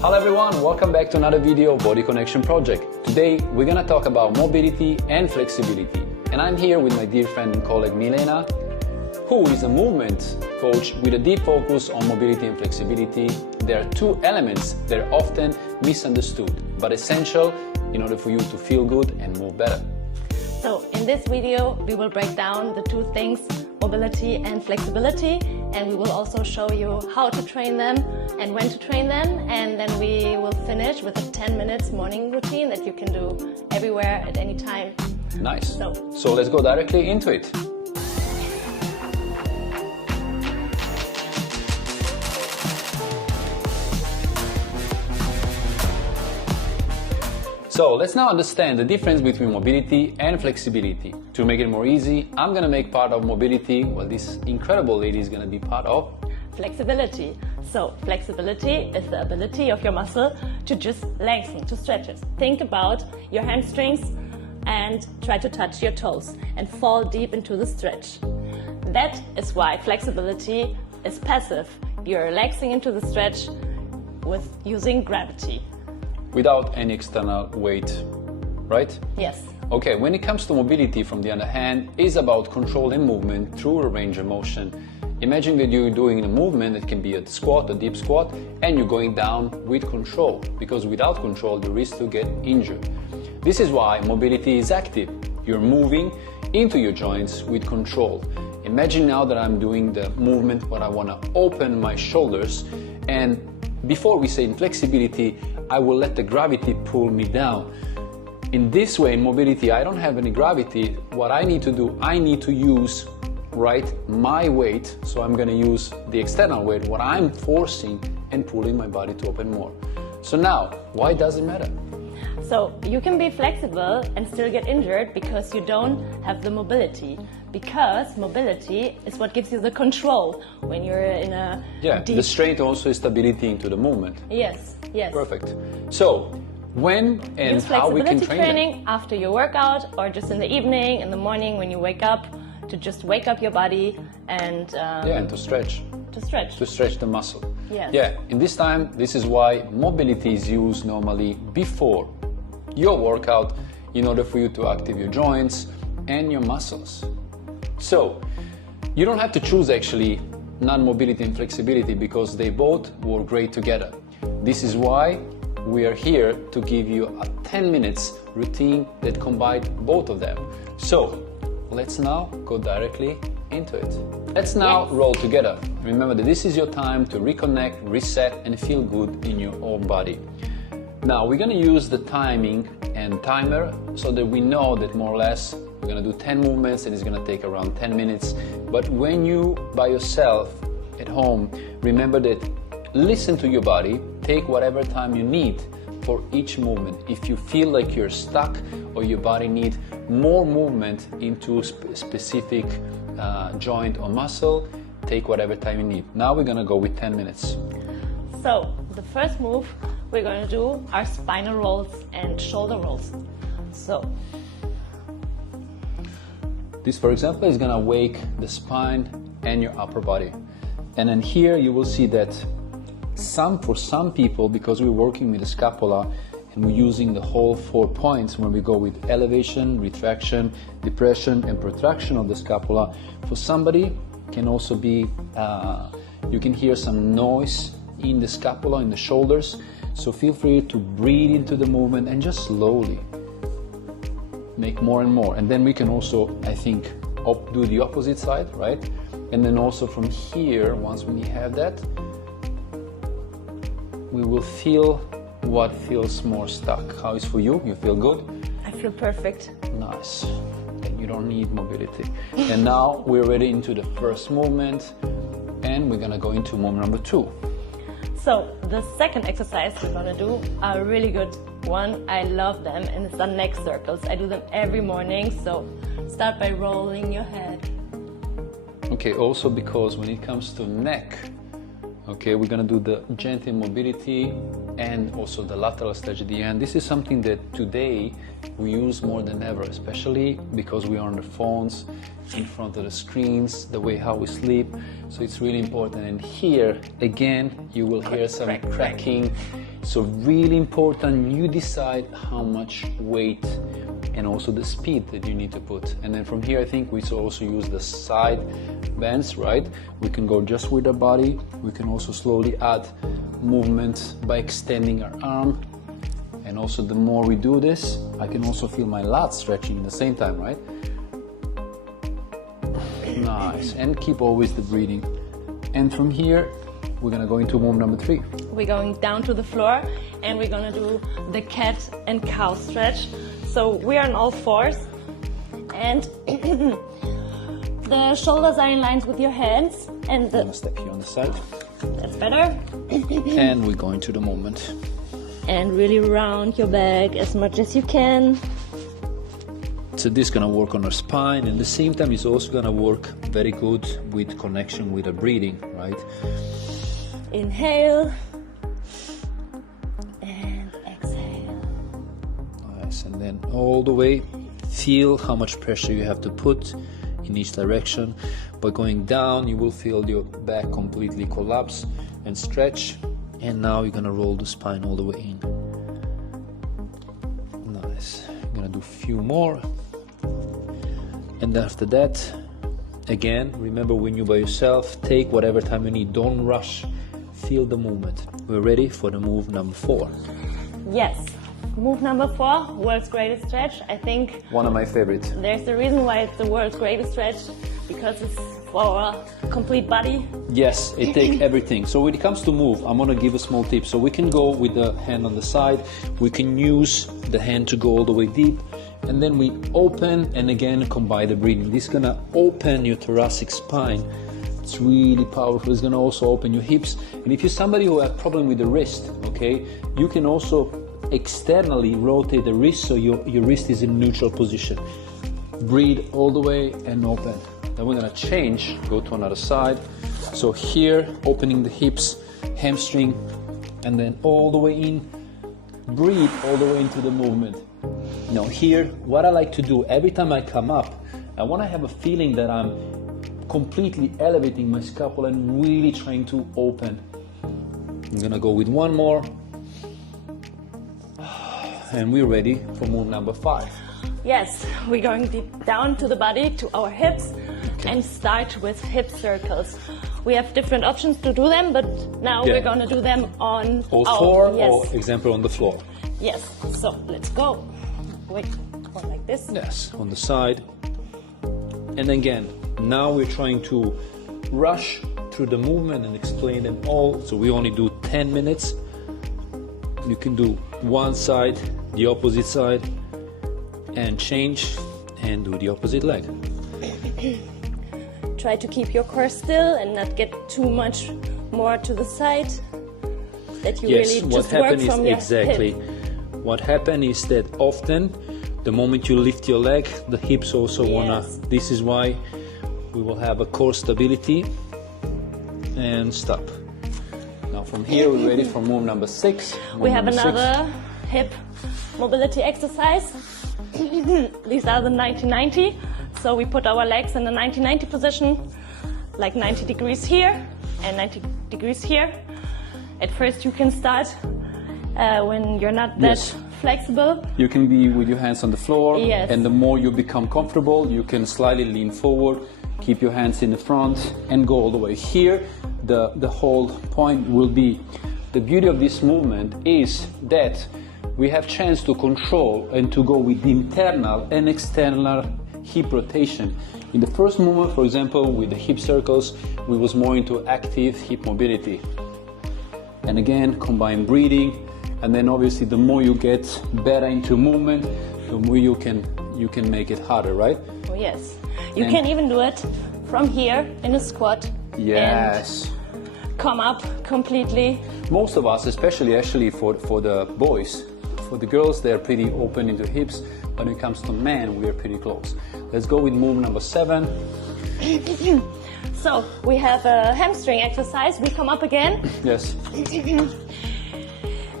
Hello everyone, welcome back to another video of Body Connection Project. Today we're gonna talk about mobility and flexibility. And I'm here with my dear friend and colleague Milena, who is a movement coach with a deep focus on mobility and flexibility. There are two elements that are often misunderstood, but essential in order for you to feel good and move better. So in this video, we will break down the two things, mobility and flexibility, and we will also show you how to train them and when to train them, and then we will finish with a 10 minutes morning routine that you can do everywhere at any time. Nice. So let's go directly into it. So let's now understand the difference between mobility and flexibility. To make it more easy, I'm gonna make part of mobility, while this incredible lady is gonna be part of flexibility. So flexibility is the ability of your muscle to just lengthen, to stretch it. Think about your hamstrings and try to touch your toes and fall deep into the stretch. That is why flexibility is passive. You're relaxing into the stretch with using gravity. Without any external weight, right? Yes. Okay, when it comes to mobility, from the other hand, is about controlling movement through a range of motion. Imagine that you're doing a movement that can be a squat, a deep squat, and you're going down with control, because without control, the risk to get injured. This is why mobility is active. You're moving into your joints with control. Imagine now that I'm doing the movement where I want to open my shoulders, and before we say in flexibility, I will let the gravity pull me down. In this way, in mobility, I don't have any gravity. What I need to do, I need to use, my weight. So I'm gonna use the external weight, what I'm forcing and pulling my body to open more. So now, why does it matter? So you can be flexible and still get injured because you don't have the mobility. Because mobility is what gives you the control when you're in a deep... the strength also is stability into the movement. Yes, yes. Perfect. So when and use how we can train training them? After your workout, or just in the evening, in the morning when you wake up, to just wake up your body and and to stretch. To stretch the muscle. Yes. Yeah, in this time, this is why mobility is used normally before your workout in order for you to activate your joints and your muscles. So you don't have to choose actually non-mobility and flexibility, because they both work great together. This is why we are here to give you a 10 minutes routine that combines both of them. So let's now go directly into it. Let's now roll together. Remember that this is your time to reconnect, reset, and feel good in your own body. Now we're gonna use the timing and timer so that we know that more or less we're gonna do 10 movements and it's gonna take around 10 minutes. But when you by yourself at home, remember that listen to your body, take whatever time you need for each movement. If you feel like you're stuck or your body needs more movement into specific joint or muscle, take whatever time you need. Now we're gonna go with 10 minutes. So the first move we're going to do are spinal rolls and shoulder rolls. So this, for example, is going to wake the spine and your upper body. And then here you will see that for some people, because we're working with the scapula and we're using the whole 4 points when we go with elevation, retraction, depression, and protraction of the scapula, for somebody can also be, you can hear some noise in the scapula, in the shoulders. So feel free to breathe into the movement and just slowly make more and more. And then we can also, I think, do the opposite side, right? And then also from here, once we have that, we will feel what feels more stuck. How is for you? You feel good? I feel perfect. Nice. And you don't need mobility. And now we're ready into the first movement, and we're gonna go into movement number 2. So the second exercise we're gonna do are a really good one. I love them, and it's the neck circles. I do them every morning, so start by rolling your head. Okay, also because when it comes to neck, okay, we're gonna do the gentle mobility and also the lateral stretch at the end. This is something that today we use more than ever, especially because we are on the phones, in front of the screens, the way how we sleep. So it's really important. And here, again, you will hear some cracking. So really important, you decide how much weight and also the speed that you need to put. And then from here, I think we also use the side bends, right? We can go just with the body. We can also slowly add movement by extending our arm. And also the more we do this, I can also feel my lats stretching at the same time, right? Nice, and keep always the breathing. And from here, we're gonna go into move number 3. We're going down to the floor and we're gonna do the cat and cow stretch. So we are on all fours and the shoulders are in line with your hands and I'm gonna step here on the side. That's better. And we go into the movement. And really round your back as much as you can. So this is gonna work on our spine, and at the same time it's also gonna work very good with connection with our breathing, right? Inhale and exhale. Nice, and then all the way, feel how much pressure you have to put in each direction. By going down, you will feel your back completely collapse and stretch, and now you're gonna roll the spine all the way in. Nice. I'm gonna do a few more. And after that, again, remember when you're by yourself, take whatever time you need, don't rush, feel the movement. We're ready for the move number 4. Yes, move number 4, world's greatest stretch. I think one of my favorites. There's a reason why it's the world's greatest stretch, because it's for our complete body. Yes, it takes everything. So when it comes to move, I'm gonna give a small tip. So we can go with the hand on the side, we can use the hand to go all the way deep, and then we open and again combine the breathing. This is gonna open your thoracic spine. It's really powerful. It's gonna also open your hips. And if you're somebody who has problem with the wrist, okay, you can also externally rotate the wrist so your wrist is in neutral position. Breathe all the way and open. Then we're gonna change, go to another side. So here, opening the hips, hamstring, and then all the way in. Breathe all the way into the movement. Now here, what I like to do, every time I come up, I wanna have a feeling that I'm completely elevating my scapula and really trying to open. I'm gonna go with one more. And we're ready for move number 5. Yes, we're going deep down to the body, to our hips, and start with hip circles. We have different options to do them, but now we're going to do them on all 4, or example on the floor. Yes, so let's go. Wait, one like this. Yes, on the side. And again, now we're trying to rush through the movement and explain them all. So we only do 10 minutes. You can do one side, the opposite side, and change and do the opposite leg. Try to keep your core still and not get too much more to the side. That you really just work from your hip. What happens is that often the moment you lift your leg, the hips also wanna. This is why we will have a core stability and stop. Now from here we're ready for move number 6. We have another hip mobility exercise. These are the 90-90. So we put our legs in the 90-90 position, like 90 degrees here and 90 degrees here. At first you can start when you're not that flexible. You can be with your hands on the floor, and the more you become comfortable, you can slightly lean forward, keep your hands in the front and go all the way. Here, the whole point will be, the beauty of this movement is that we have chance to control and to go with the internal and external hip rotation. In the first movement, for example, with the hip circles, we was more into active hip mobility. And again, combine breathing, and then obviously the more you get better into movement, the more you can make it harder, right? Oh yes. You can even do it from here in a squat. Yes. And come up completely. Most of us, especially actually for the boys, for the girls, they're pretty open into hips. When it comes to men, we are pretty close. Let's go with move number 7. So we have a hamstring exercise. We come up again. Yes.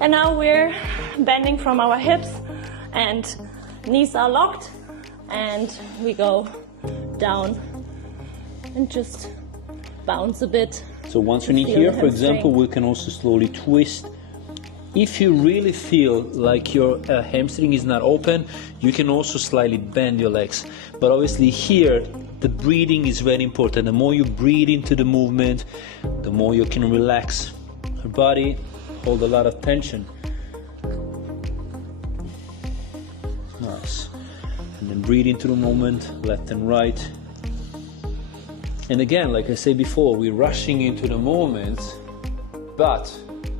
And now we're bending from our hips and knees are locked, and we go down and just bounce a bit. So once you need here, for example, we can also slowly twist If you really feel like your hamstring is not open, you can also slightly bend your legs. But obviously here, the breathing is very important. The more you breathe into the movement, the more you can relax your body, hold a lot of tension. Nice. And then breathe into the moment, left and right. And again, like I said before, we're rushing into the moment, but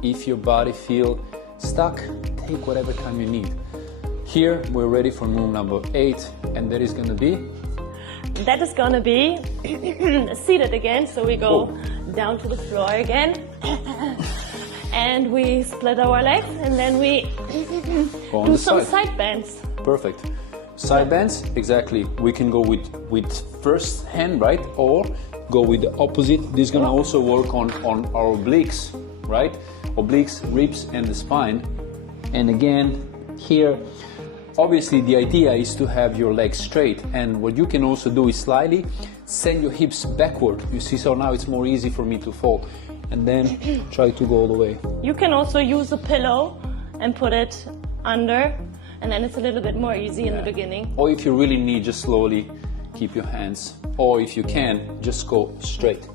if your body feels stuck, take whatever time you need. Here, we're ready for move number 8, and that is going to be? That is going to be seated again, so we go down to the floor again. And we split our legs, and then we do some side bends. Perfect. Side bends, exactly. We can go with first hand, right? Or go with the opposite. This is going to also work on our obliques, right? Obliques, ribs, and the spine. And again, here, obviously the idea is to have your legs straight. And what you can also do is slightly send your hips backward. You see, so now it's more easy for me to fall. And then try to go all the way. You can also use a pillow and put it under, and then it's a little bit more easy in the beginning. Or if you really need, just slowly keep your hands. Or if you can, just go straight.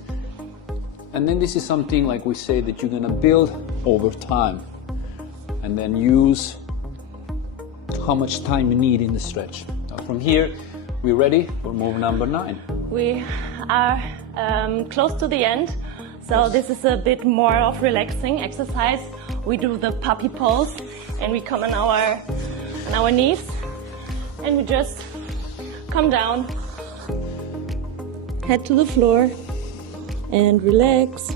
And then this is something, like we say, that you're gonna build over time. And then use how much time you need in the stretch. Now from here, we're ready for move number 9. We are close to the end. So this is a bit more of relaxing exercise. We do the puppy pose, and we come on our knees, and we just come down, head to the floor, and relax.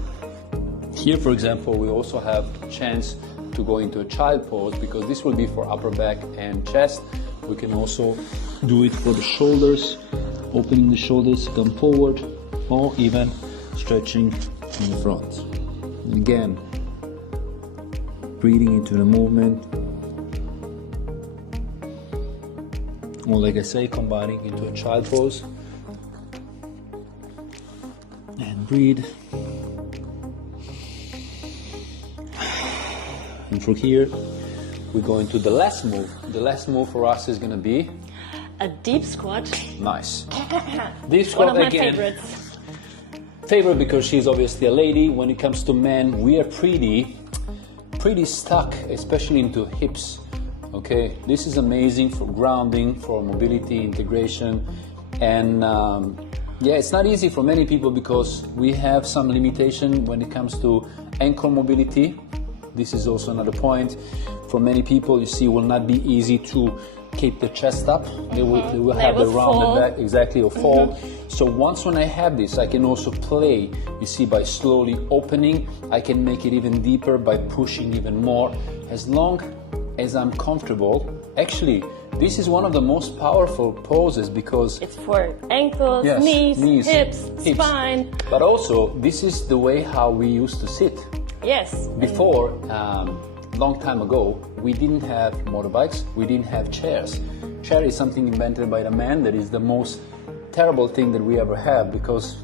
Here, for example, we also have a chance to go into a child pose, because this will be for upper back and chest. We can also do it for the shoulders, opening the shoulders, come forward, or even stretching in the front. And again, breathing into the movement. Or like I say, combining into a child pose. And breathe. And from here, we go into the last move. The last move for us is going to be a deep squat. Nice. Deep squat, one of my again. favorites. Favorite because she's obviously a lady. When it comes to men, we are pretty stuck, especially into hips. Okay, this is amazing for grounding, for mobility, integration, and yeah, it's not easy for many people because we have some limitation when it comes to ankle mobility. This is also another point. For many people, you see, will not be easy to keep the chest up. They will have the rounded back, exactly, or fall. So once when I have this, I can also play, you see, by slowly opening. I can make it even deeper by pushing even more, as long as I'm comfortable. Actually, this is one of the most powerful poses because it's for ankles, yes, knees, hips, spine. But also, this is the way how we used to sit. Yes. Before, long time ago, we didn't have motorbikes, we didn't have chairs. Chair is something invented by the man that is the most terrible thing that we ever have, because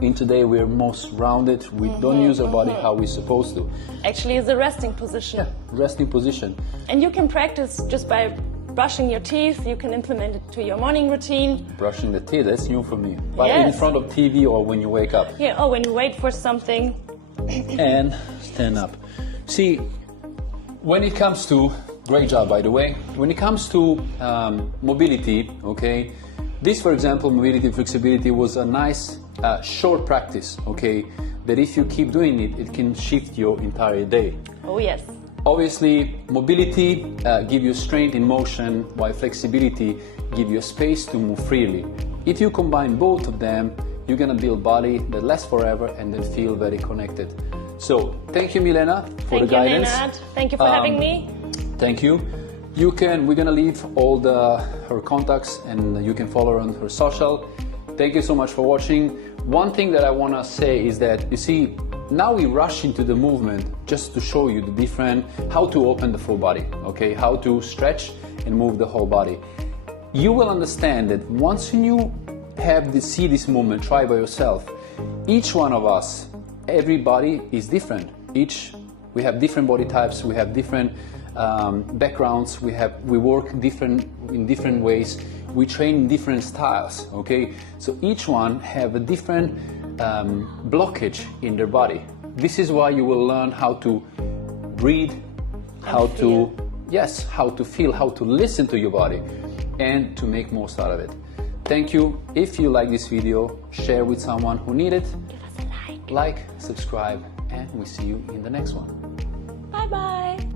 in today we're most rounded, we don't use our body how we're supposed to. Actually, it's a resting position. Yeah, resting position. And you can practice just by brushing your teeth. You can implement it to your morning routine. Brushing the teeth, that's new for me. But yes. In front of TV or when you wake up. Yeah, or when you wait for something. And stand up. See, when it comes to, great job by the way, when it comes to mobility, okay, this, for example, mobility, flexibility was a nice short practice, okay, that if you keep doing it, it can shift your entire day. Oh yes. Obviously, mobility give you strength in motion, while flexibility give you a space to move freely. If you combine both of them, you're gonna build body that lasts forever and then feel very connected. So, thank you, Milena, for the guidance. Thank you, Maynard. Thank you for having me. Thank you. We're gonna leave all her contacts, and you can follow her on her social. Thank you so much for watching. One thing that I wanna say is that, you see, now we rush into the movement just to show you the different, how to open the full body, okay? How to stretch and move the whole body. You will understand that once you see this movement, try by yourself, each one of us, everybody is different. Each We have different body types, we have different backgrounds, we work in different ways, we train in different styles, okay? So each one have a different blockage in their body. This is why you will learn how to breathe, how to feel, how to listen to your body, and to make most out of it. Thank you. If you like this video, share with someone who needs it. Give us a like. Like, subscribe, and we see you in the next one. Bye bye.